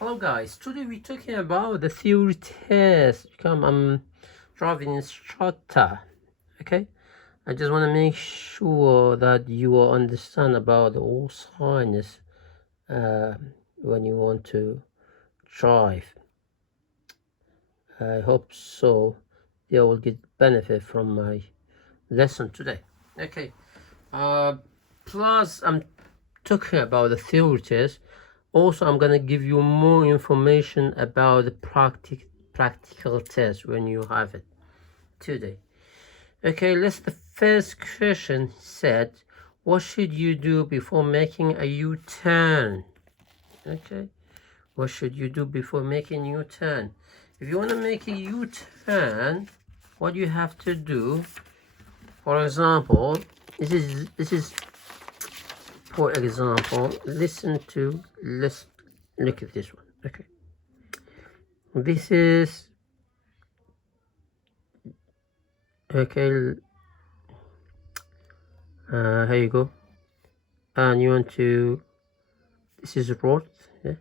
Hello guys, today we're talking about the theory test. I'm driving instructor. Okay, I just want to make sure that you will understand about all signs when you want to drive. I hope so. You will get benefit from my lesson today. Okay, plus I'm talking about the theory test. Also, I'm gonna give you more information about the practical test when you have it today. Okay, let's. The first question said, what should you do before making a U-turn? Okay, what should you do before making a U-turn? If you want to make a U-turn, what you have to do, for example, this is. For example, let's look at this one. Okay, this is okay. Here you go, and you want to. This is road, yeah,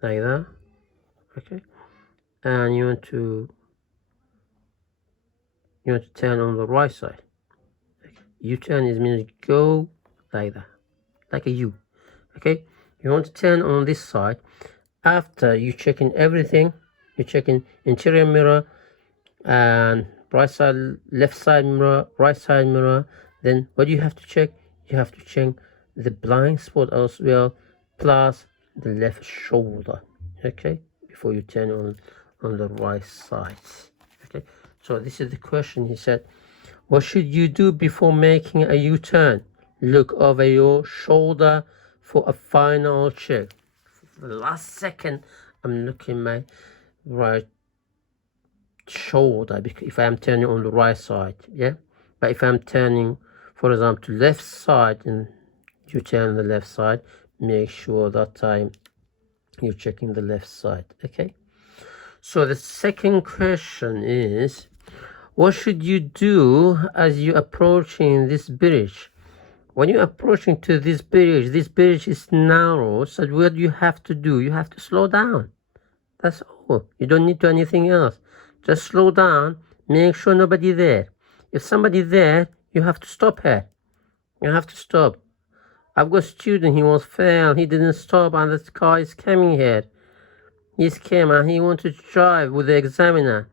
like that. Okay, and you want to turn on the right side. Okay. U-turn is means go like that, like a U. Okay, you want to turn on this side. After you checking everything, you checking interior mirror and right side, left side mirror, right side mirror. Then what do you have to check? You have to check the blind spot as well, plus the left shoulder. Okay, before you turn on the right side. Okay, so this is the question. He said, what should you do before making a U-turn? Look over your shoulder for a final check. For the last second, I'm looking my right shoulder because if I'm turning on the right side, yeah. But if I'm turning, for example, to left side and you turn the left side, make sure that time you're checking the left side. Okay. So the second question is, what should you do as you approaching this bridge? When you're approaching to this bridge is narrow, so what you have to do? You have to slow down. That's all. You don't need to do anything else. Just slow down. Make sure nobody there. If somebody there, you have to stop her. You have to stop. I've got a student, he was fail. He didn't stop and the car is coming here. He's came and he wanted to drive with the examiner.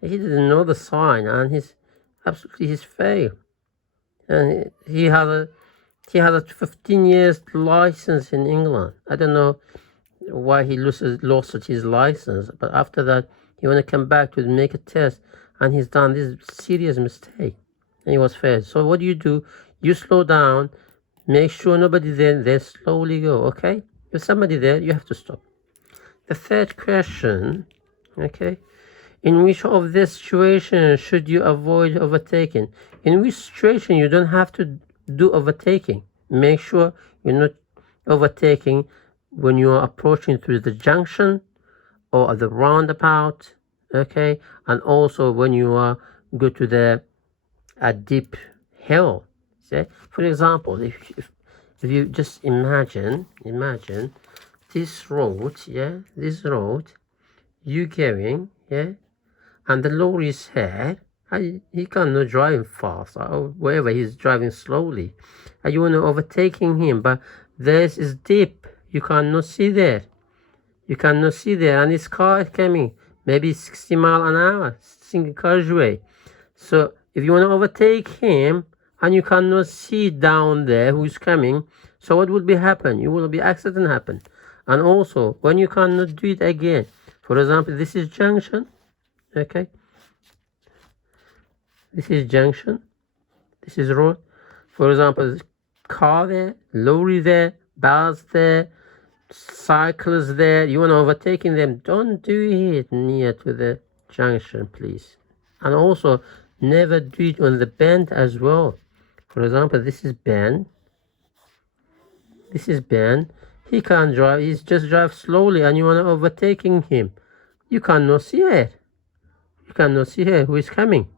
He didn't know the sign and he's failed. And he had a 15 years license in England. I don't know why he lost his license, but after that he want to come back to make a test and he's done this serious mistake and he was failed. So what do? You slow down, make sure nobody there, then slowly go. Okay, if somebody there, you have to stop. The third question, okay, in which of this situation should you avoid overtaking? In which situation you don't have to do overtaking? Make sure you're not overtaking when you are approaching through the junction or at the roundabout, okay, and also when you are go to a deep hill. See? For example, if you just imagine this road, yeah, this road, you going, yeah, and the lorry is here. He cannot drive fast, or wherever he's driving slowly, and you want to overtaking him, but this is deep. You cannot see there. And his car is coming, maybe 60 miles an hour, single carriageway. So if you want to overtake him and you cannot see down there who's coming, so what will be happen? You will be accident happen. And also when you cannot do it again, for example, this is junction, okay? This is junction. This is road. For example, car there, lorry there, bus there, cyclists there. You want to overtaking them? Don't do it near to the junction, please. And also, never do it on the bend as well. For example, this is bend. This is bend. He can't drive. He's just drive slowly, and you want to overtaking him. You cannot see it. You cannot see her who is coming.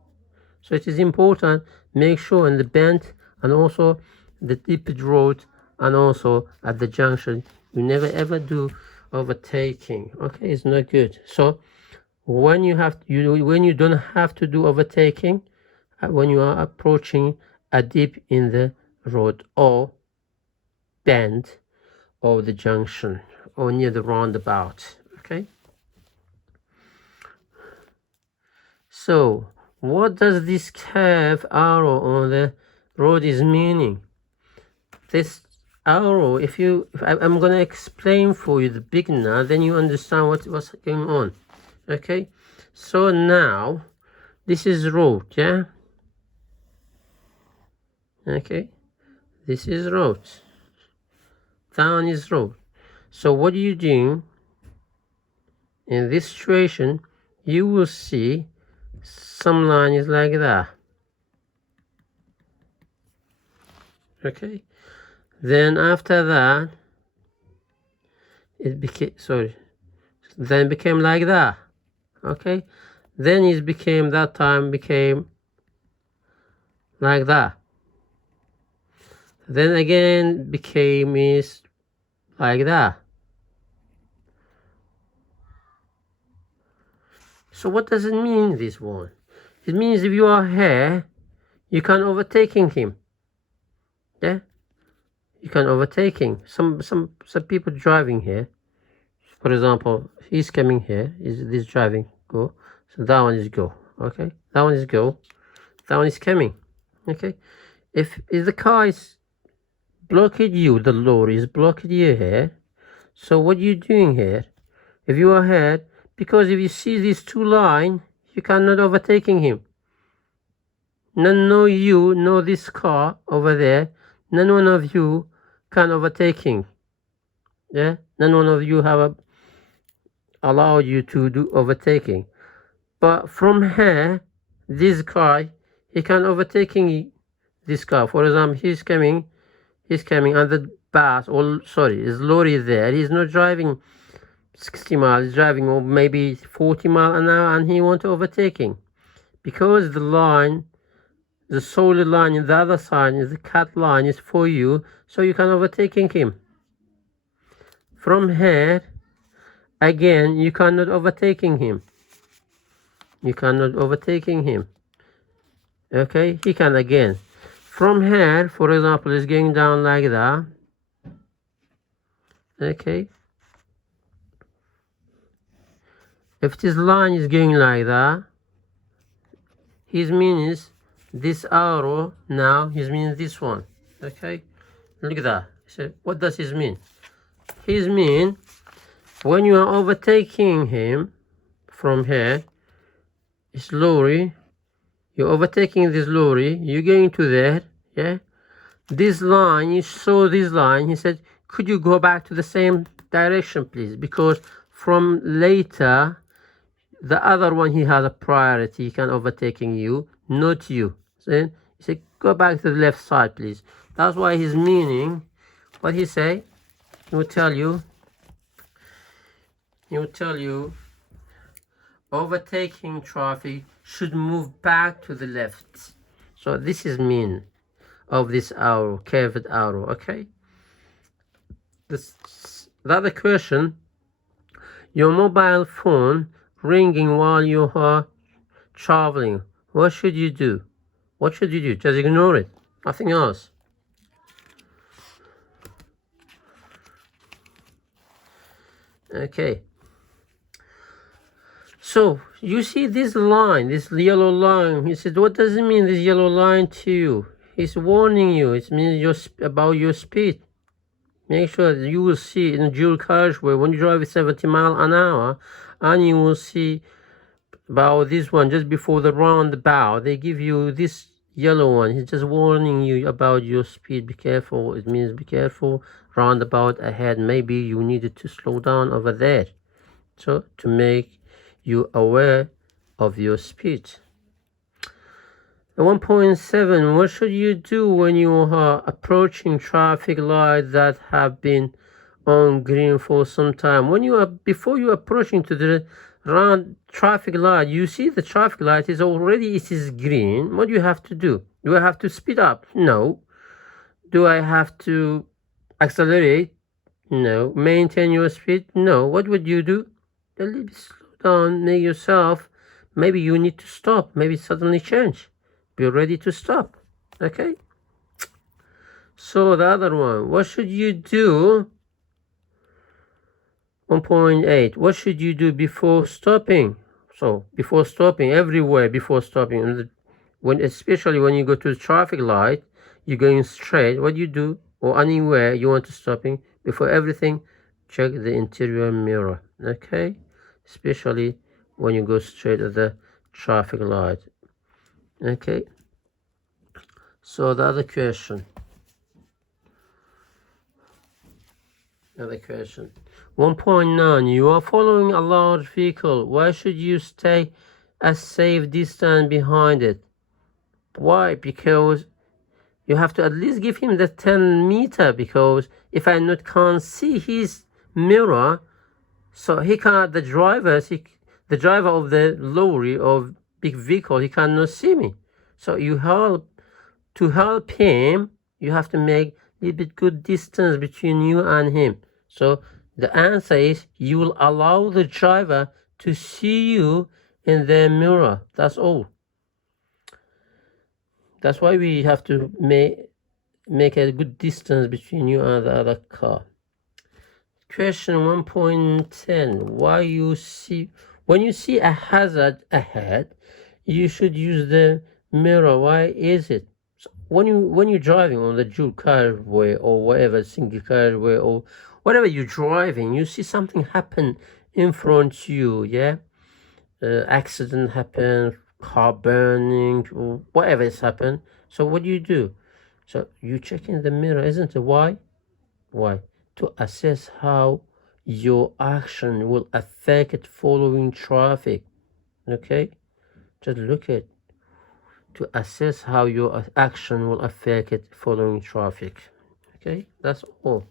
So it is important, make sure in the bend and also the deep road and also at the junction, you never ever do overtaking. Okay, it's not good. So when you don't have to do overtaking, when you are approaching a dip in the road or bend of the junction or near the roundabout. Okay, so what does this curve arrow on the road is meaning? This arrow, I'm going to explain for you the beginner, then you understand what's going on. Okay, so now this is road, yeah. Okay, this is road, down is road. So what are you doing in this situation? You will see some line is like that. Okay, then after that it became like that. Okay, then it became like that. Then again became is like that. So what does it mean, this one? It means if you are here, you can overtaking him. Yeah, you can overtaking some people driving here. For example, he's coming here. Is this driving? Go. So that one is go. Okay, that one is go. That one is coming. Okay, if the car is blocking you, the lorry is blocking you here. So what are you doing here? If you are here, because if you see these two lines, you cannot overtaking him. None you know this car over there. None one of you can overtaking. Yeah, none one of you have allowed you to do overtaking. But from here, this guy, he can overtaking this car. For example, he's coming on the bus, or sorry, his lorry there. He's not driving 60 miles, he's driving or maybe 40 miles an hour, and he wants overtaking. Because the line, the solid line in the other side is the cut line is for you, so you can overtaking him. From here, again, you cannot overtaking him. You cannot overtaking him. Okay, he can again. From here, for example, is going down like that. Okay. If this line is going like that, his means this arrow now, his means this one. Okay, look at that. So what does his mean? His mean when you are overtaking him from here, it's lorry. You're overtaking this lorry. You're going to there. Yeah. This line, you saw this line. He said, "Could you go back to the same direction, please? Because from later." The other one, he has a priority, he can overtaking you, not you. So he said, go back to the left side, please. That's why his meaning, what he say, he will tell you, overtaking traffic should move back to the left. So this is mean of this arrow, curved arrow, okay? The other question, your mobile phone ringing while you are traveling, what should you do? What should you do? Just ignore it, nothing else. Okay, so you see this line, this yellow line. He said, what does it mean, this yellow line to you? He's warning you. It means about your speed. Make sure that you will see in dual carriageway when you drive 70 miles an hour, and you will see about this one just before the roundabout. They give you this yellow one. He's just warning you about your speed. Be careful. It means be careful. Roundabout ahead. Maybe you needed to slow down over there. So to make you aware of your speed. 1.7, what should you do when you are approaching traffic lights that have been on green for some time? Before you are approaching to the round traffic light, you see the traffic light is green. What do you have to do? Do I have to speed up? No. Do I have to Accelerate? No. Maintain your speed? No. What would you do? A little bit slow down, make yourself, maybe you need to stop, maybe suddenly change. Be ready to stop. Okay? So the other one, what should you do? 1.8, what should you do before stopping? So before stopping, everywhere before stopping, especially when you go to the traffic light, you're going straight, what do you do? Or anywhere you want to stopping, before everything, check the interior mirror. Okay? Especially when you go straight at the traffic light. Okay? So the other question. Another question. 1.9. You are following a large vehicle. Why should you stay a safe distance behind it? Why? Because you have to at least give him the 10 meter, because if I can't see his mirror, so he can't, the driver of the lorry or big vehicle, he cannot see me. So to help him, you have to make a little bit good distance between you and him. So the answer is you will allow the driver to see you in the mirror. That's all. That's why we have to make a good distance between you and the other car. Question 1.10. When you see a hazard ahead, you should use the mirror. Why is it? So when you're driving on the dual carriageway or whatever, single carriageway or whatever you're driving, you see something happen in front of you, yeah? Accident happen, car burning, or whatever has happened. So what do? So you check in the mirror, isn't it? Why? Why? To assess how your action will affect following traffic. Okay? Just look at to assess how your action will affect following traffic. Okay? That's all.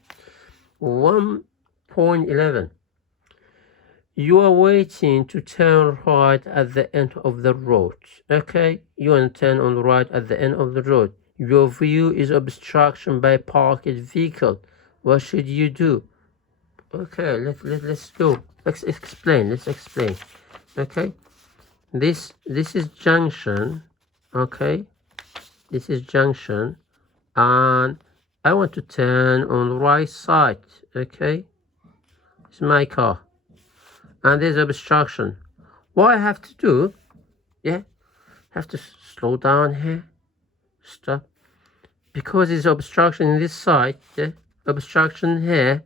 1.11. You are waiting to turn right at the end of the road. Okay? You want to turn on the right at the end of the road. Your view is obstruction by parked vehicle. What should you do? Okay, let's go. Let's explain. Okay? This is junction. Okay? This is junction. And I want to turn on the right side. Okay? It's my car. And there's obstruction. What I have to do, yeah, have to slow down here, stop, because there's obstruction in this side, yeah, obstruction here,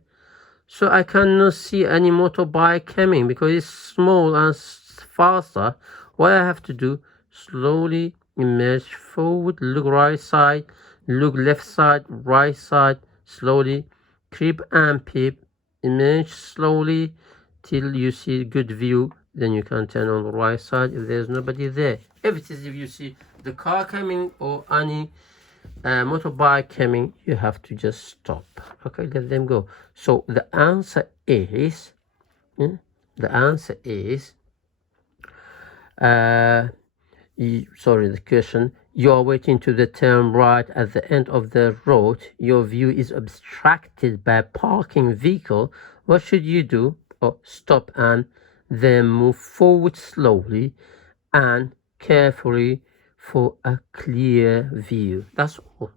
so I cannot see any motorbike coming because it's small and faster. What I have to do, slowly emerge forward, look right side, look left side, right side, slowly creep and peep, emerge slowly till you see good view, then you can turn on the right side if there's nobody there. If you see the car coming or any motorbike coming, you have to just stop. Okay, let them go. So the answer is the question, you are waiting to the turn right at the end of the road. Your view is obstructed by a parking vehicle. What should you do? Stop and then move forward slowly and carefully for a clear view. That's all.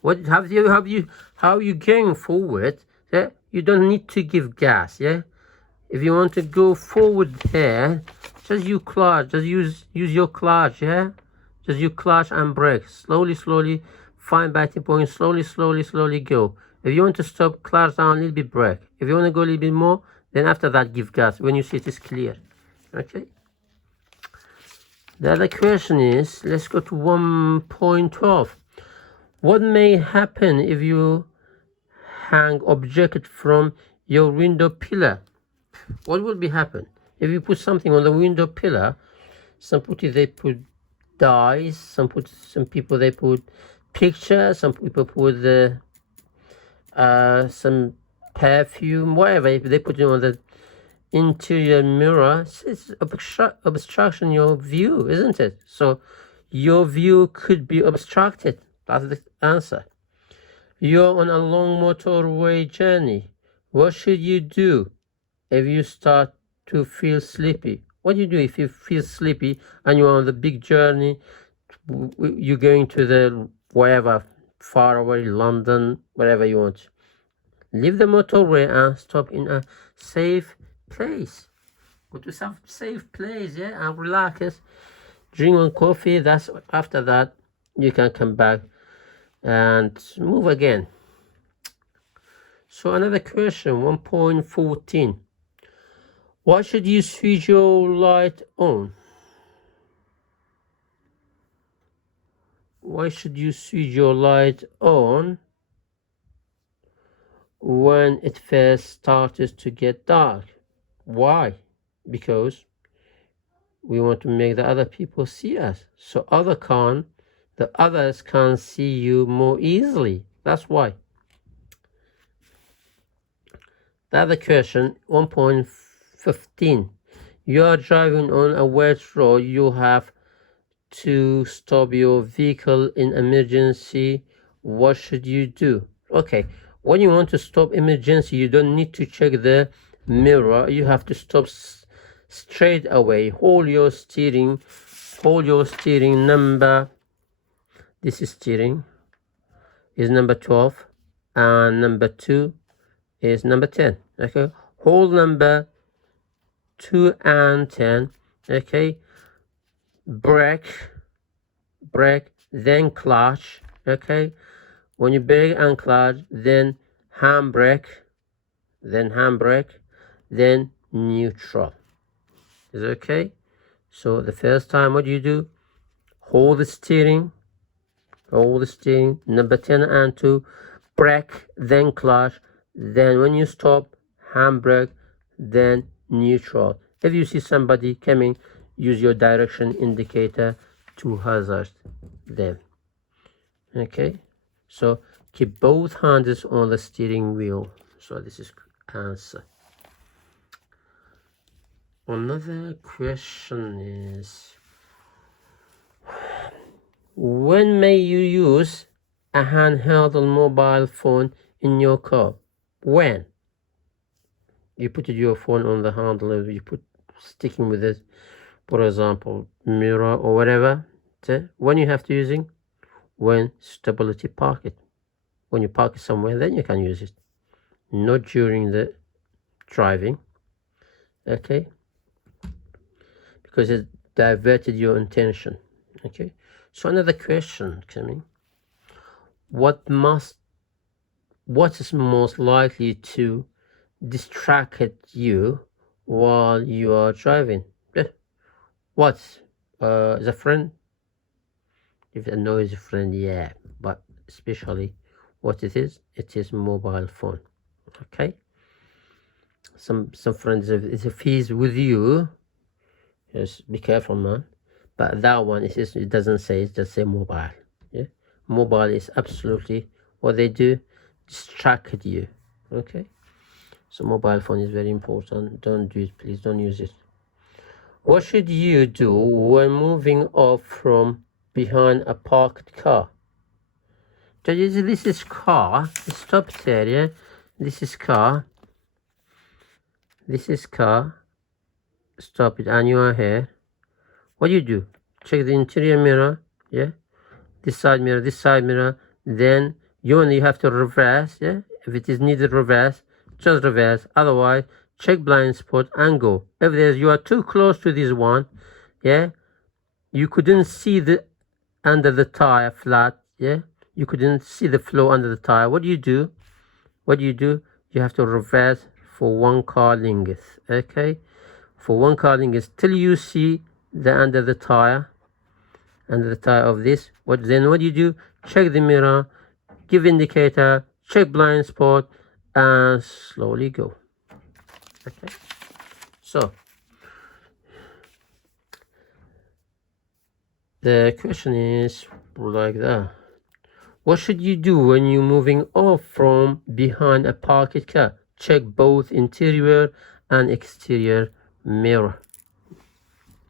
What how you going forward? Yeah, you don't need to give gas. Yeah, if you want to go forward here, just use clutch. Just use your clutch. Yeah, just use clutch and brake. Slowly, find biting point. Slowly go. If you want to stop, clutch down a little bit, brake. If you want to go a little bit more, then after that give gas when you see it is clear. Okay. The other question is, let's go to 1.12. What may happen if you hang object from your window pillar? What will be happen if you put something on the window pillar? Some people they put dice. Some people they put pictures. Some people put some perfume, whatever they put it on the interior mirror. It's obstruction your view, isn't it? So your view could be obstructed. That's the answer. You're on a long motorway journey. What should you do if you start to feel sleepy? What do you do if you feel sleepy and you're on the big journey? You're going to the wherever, far away, London, wherever you want. Leave the motorway and stop in a safe place. Go to some safe place, yeah, and relax. Drink one coffee. That's after that you can come back and move again. So another question, 1.14. Why should you switch your light on? Why should you switch your light on when it first starts to get dark? Why? Because we want to make the other people see us, so the others can see you more easily. That's why. The other question, 1.15. You are driving on a wet road. You have to stop your vehicle in emergency. What should you do? Okay, when you want to stop emergency, you don't need to check the mirror. You have to stop straight away. Hold your steering number. This is steering is number 12 and number 2 is number 10. Okay, hold number 2 and 10. Okay, brake, then clutch. Okay, when you brake and clutch, then handbrake, then neutral. Is it okay? So the first time, what do you do? Hold the steering, number 10 and 2, brake, then clutch, then when you stop, handbrake, then neutral. If you see somebody coming, use your direction indicator to hazard them. Okay, so keep both hands on the steering wheel. So this is answer. Another question is, when may you use a handheld or mobile phone in your car? When? You put your phone on the handle, you put sticking with it, for example, mirror or whatever. When you have to use it? When stability park it. When you park it somewhere, then you can use it. Not during the driving. Okay? Because it diverted your attention. Okay? So another question coming. What is most likely to distract you while you are driving? What? Is a friend? If a noisy friend, yeah. But especially what it is mobile phone. Okay? Some friends, if he's with you, just be careful, man. But that one, it doesn't say, it just say mobile. Yeah, mobile is absolutely what they do, distract you. Okay, so mobile phone is very important. Don't do it, please. Don't use it. What should you do when moving off from behind a parked car? This is car. Stop there. Yeah, this is car. This is car. Stop it, and you are here. What do you do? Check the interior mirror, yeah, this side mirror, then you only have to reverse, yeah, if it is needed reverse, just reverse, otherwise check blind spot and go. If you are too close to this one, yeah, you couldn't see the under the tire flat, yeah, you couldn't see the flow under the tire. What do you do? You have to reverse for 1 car length, okay, for 1 car length till you see the under the tire of this. What do you do? Check the mirror, give indicator, check blind spot, and slowly go. Okay, so the question is like that. What should you do when you're moving off from behind a parked car? Check both interior and exterior mirror.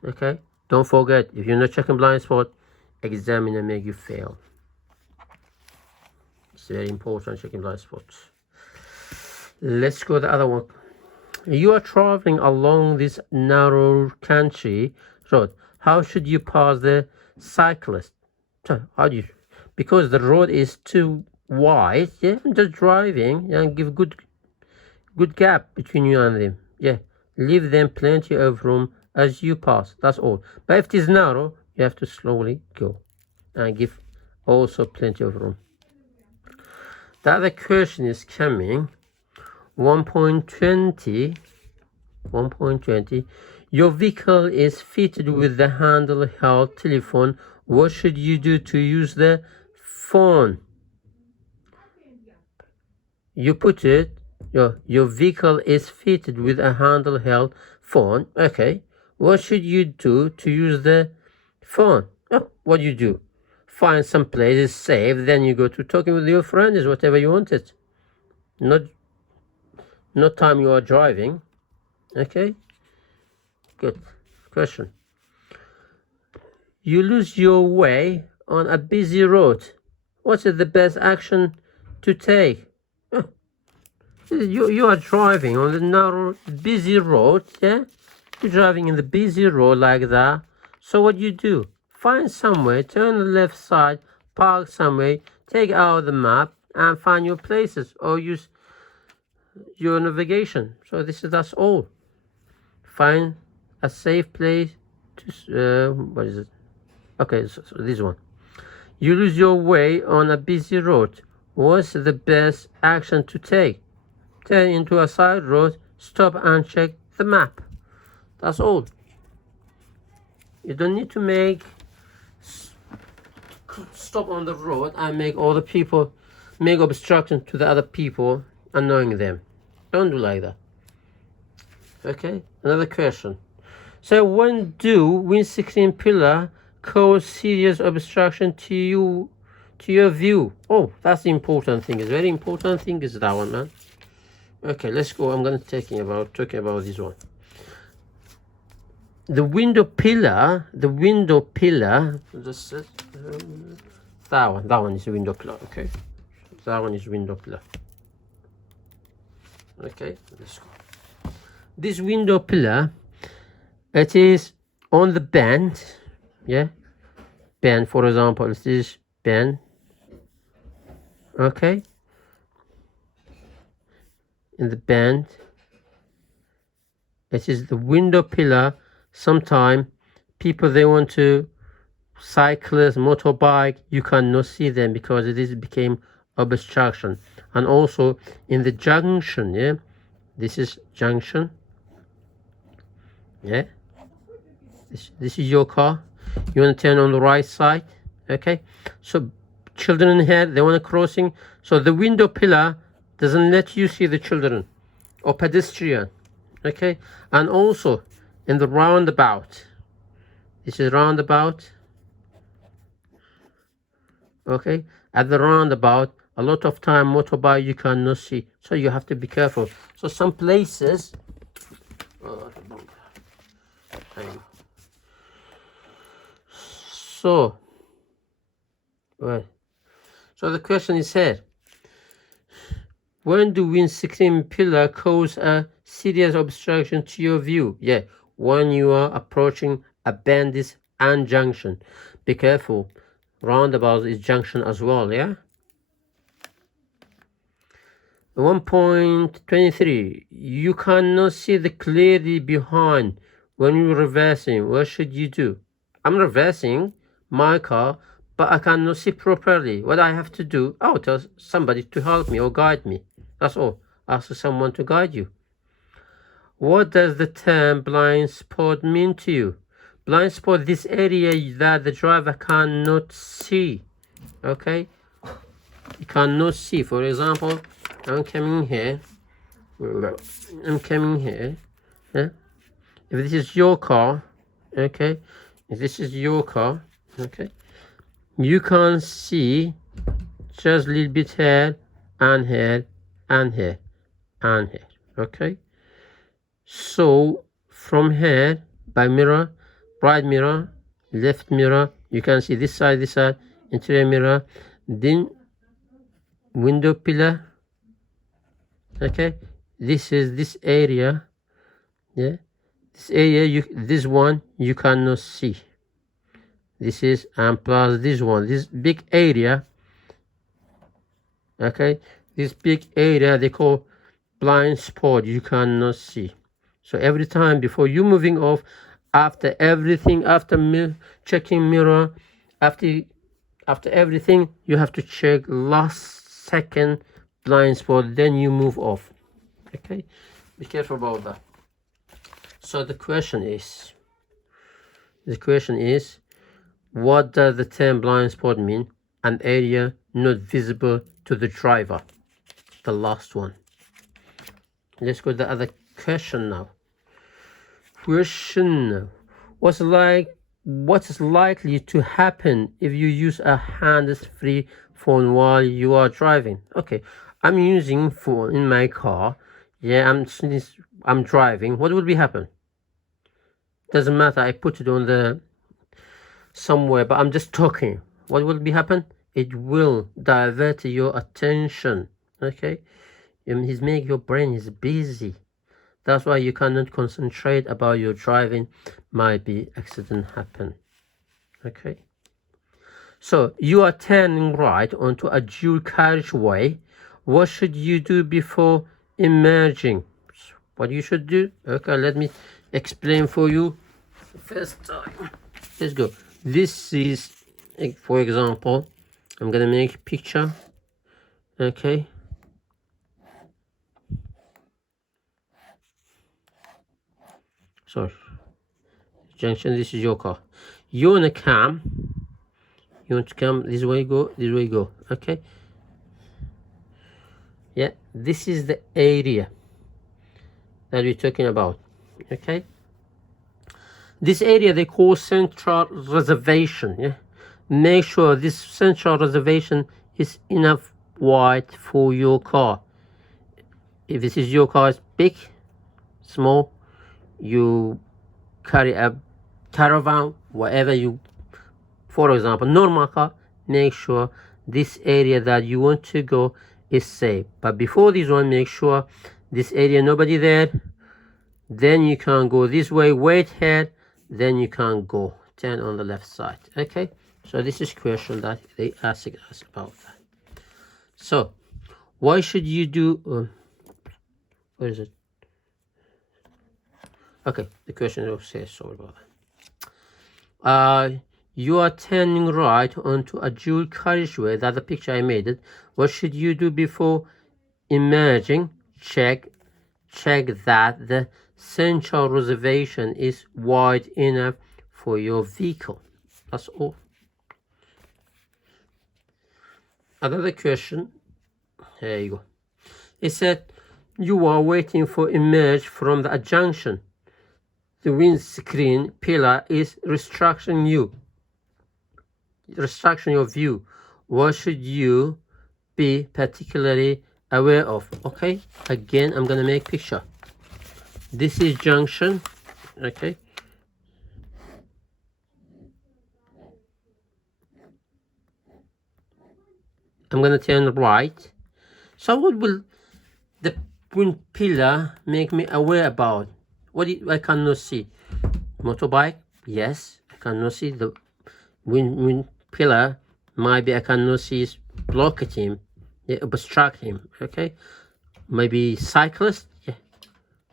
Okay, don't forget, if you're not checking blind spot, examiner make you fail. It's very important, checking blind spots. Let's go the other one. You are traveling along this narrow country road. How should you pass the cyclist? So how do you? Because the road is too wide. Yeah, I'm just driving and give good gap between you and them. Yeah, leave them plenty of room as you pass. That's all. But if it is narrow, you have to slowly go and give also plenty of room. The other question is coming. 1.20. Your vehicle is fitted with the handheld telephone. What should you do to use the phone? You put it, your vehicle is fitted with a handheld phone. Okay. What should you do to use the phone? Oh, what do you do? Find some places safe, then you go to talking with your friends, whatever you wanted. Not time you are driving. Okay. Good question. You lose your way on a busy road. What is the best action to take? You are driving on the narrow, busy road, yeah? You're driving in the busy road like that. So what you do? Find somewhere, turn the left side, park somewhere, take out the map, and find your places, or use your navigation. So that's all. Find a safe place to what is it? Okay, so this one. You lose your way on a busy road. What's the best action to take? Turn into a side road, stop and check the map. That's all. You don't need to stop on the road and make obstruction to the other people, annoying them. Don't do like that. Okay, another question. So when do windscreen pillar cause serious obstruction to your view? Oh, that's the important thing. It's very important thing is that one, man. Okay, let's go. I'm gonna talking about this one. The window pillar. That one is window pillar. Okay, that one is window pillar. Okay, let's go. This window pillar, it is on the bend. Yeah, bend. For example, this is bend. Okay. In the bend, it is the window pillar. Sometimes people, they want to cyclists, motorbike, you cannot see them because it became obstruction. And also in the junction, yeah, this is junction, yeah, this is your car. You want to turn on the right side. Okay, so children here, they want to crossing, so the window pillar doesn't let you see the children or pedestrian. Okay, and also in the roundabout, this is roundabout. Okay, at the roundabout, a lot of time motorbike you cannot see, so you have to be careful. So some places, so the question is here: when do windscreen pillar cause a serious obstruction to your view? Yeah, when you are approaching a bend and junction. Be careful. Roundabout is junction as well, yeah? 1.23. You cannot see the clearly behind when you're reversing. What should you do? I'm reversing my car, but I cannot see properly. What I have to do, tell somebody to help me or guide me. That's all. Ask someone to guide you. What does the term blind spot mean to you? Blind spot, this area that the driver cannot see. Okay, you cannot see. For example, I'm coming here. Yeah? If this is your car, okay, if this is your car, okay, you can see just a little bit here and here and here and here. Okay, so from here, by mirror, right mirror, left mirror, you can see this side, interior mirror. Then window pillar. Okay, this is this area. Yeah, this area, this one you cannot see. This is, and plus this one, this big area. Okay, this big area they call blind spot, you cannot see. So every time before you moving off, after everything, after checking mirror, after everything, you have to check last second blind spot, then you move off. Okay, be careful about that. So the question is, what does the term blind spot mean? An area not visible to the driver. The last one. Let's go to the other question now. Question: what's likely to happen if you use a hands-free phone while you are driving? Okay, I'm using phone in my car. Yeah, I'm driving. What will be happen? Doesn't matter. I put it on the somewhere, but I'm just talking. What will be happen? It will divert your attention. Okay, he's make your brain is busy. That's why you cannot concentrate about your driving. Might be accident happen. Okay. So you are turning right onto a dual carriageway. What should you do before emerging? What you should do? Okay, let me explain for you. First time. Let's go. This is, for example, I'm gonna make a picture. Okay. Sorry. Junction, this is your car. You want to come. You want to come this way, go, this way, go. Okay. Yeah, this is the area that we're talking about. Okay. This area they call central reservation. Yeah. Make sure this central reservation is enough wide for your car. If this is your car, it's big, small, you carry a caravan, whatever you, for example, normal car, make sure this area that you want to go is safe. But before this one, make sure this area nobody there, then you can go this way, wait here, then you can go, turn on the left side. Okay, so this is question that they ask us about that. So why should you do where is it? Okay, the question will say, sorry about that. You are turning right onto a dual carriageway. That's the picture I made it. What should you do before emerging? Check that the central reservation is wide enough for your vehicle. That's all. Another question. There you go. It said you are waiting for emerge from the junction. The windscreen pillar is restricting your view. What should you be particularly aware of? Okay, again, I'm gonna make picture. This is junction. Okay. I'm gonna turn right. So what will the wind pillar make me aware about? What I cannot see? Motorbike? Yes, I cannot see the wind pillar. Maybe I cannot see block him, yeah, obstruct him. Okay, maybe cyclist. Yeah,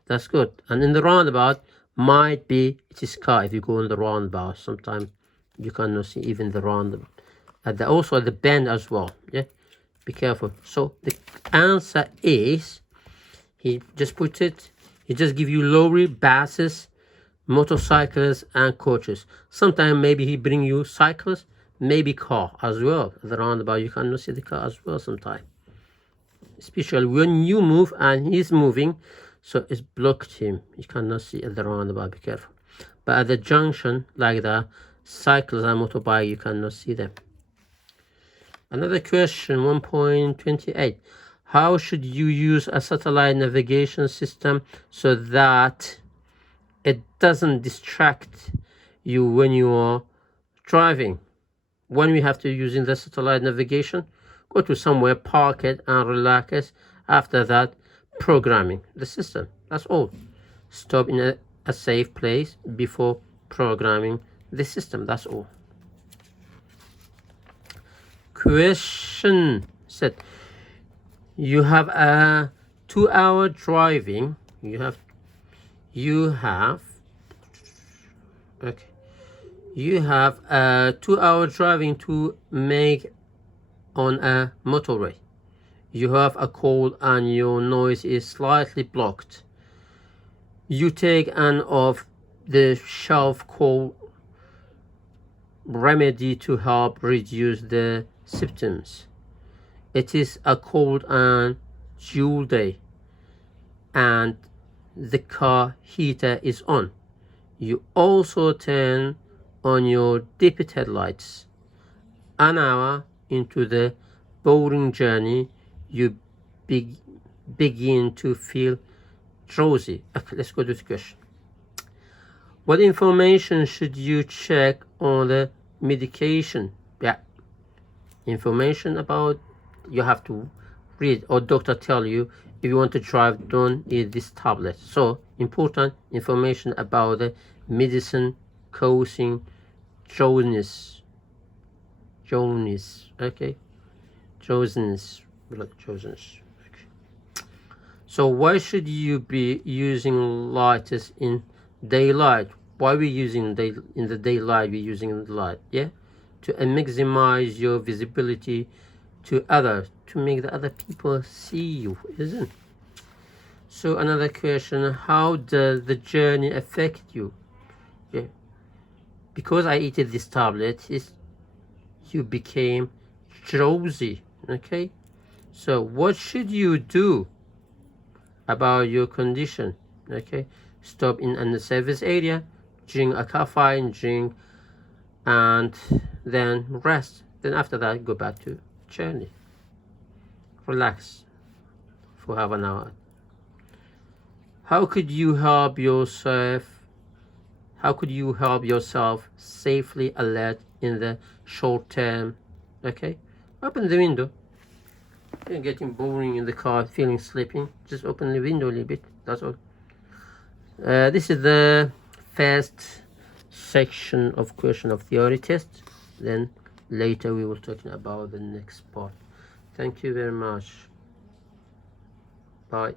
that's good. And in the roundabout, might be it is car. If you go in the roundabout, sometimes you cannot see even the roundabout. Also the bend as well. Yeah, be careful. So the answer is, he just put it. He just give you lorry, buses, motorcycles, and coaches. Sometimes maybe he bring you cyclists, maybe car as well. At the roundabout, you cannot see the car as well sometimes. Especially when you move and he's moving, so it's blocked him. You cannot see at the roundabout, be careful. But at the junction, like that, cyclists and motorbike, you cannot see them. Another question, 1.28. How should you use a satellite navigation system so that it doesn't distract you when you are driving? When we have to use in the satellite navigation, Go to somewhere, park it, and relax. After that, programming the system. That's all. Stop in a safe place before programming the system. That's all. Question set. You have a 2-hour driving. You have a 2-hour driving to make on a motorway. You have a cold and your noise is slightly blocked. You take an off the shelf cold remedy to help reduce the symptoms. It is a cold and cool day and the car heater is on. You also turn on your dipped headlights. An hour into the boring journey, you begin to feel drowsy. Okay, let's go to the question. What information should you check on the medication? Yeah, information about, you have to read or doctor tell you, if you want to drive, don't eat this tablet. So important information about the medicine causing drowsiness. Okay, drowsiness. Okay. So why should you be using lights in daylight? Why we using in the daylight? We're using the light, yeah, to maximize your visibility to others, to make the other people see you, isn't it? So another question, how does the journey affect you? Yeah. Because I ate this tablet, you became drowsy. Okay, so what should you do about your condition? Okay, stop in the service area, drink a coffee and drink, and then rest. Then after that, go back to journey. Relax for half an hour. How could you help yourself? How could you help yourself safely alert in the short term? Okay, open the window. You're getting boring in the car, feeling sleepy. Just open the window a little bit. That's all. This is the first section of question of theory test. Then later we will talking about the next part. Thank you very much. Bye.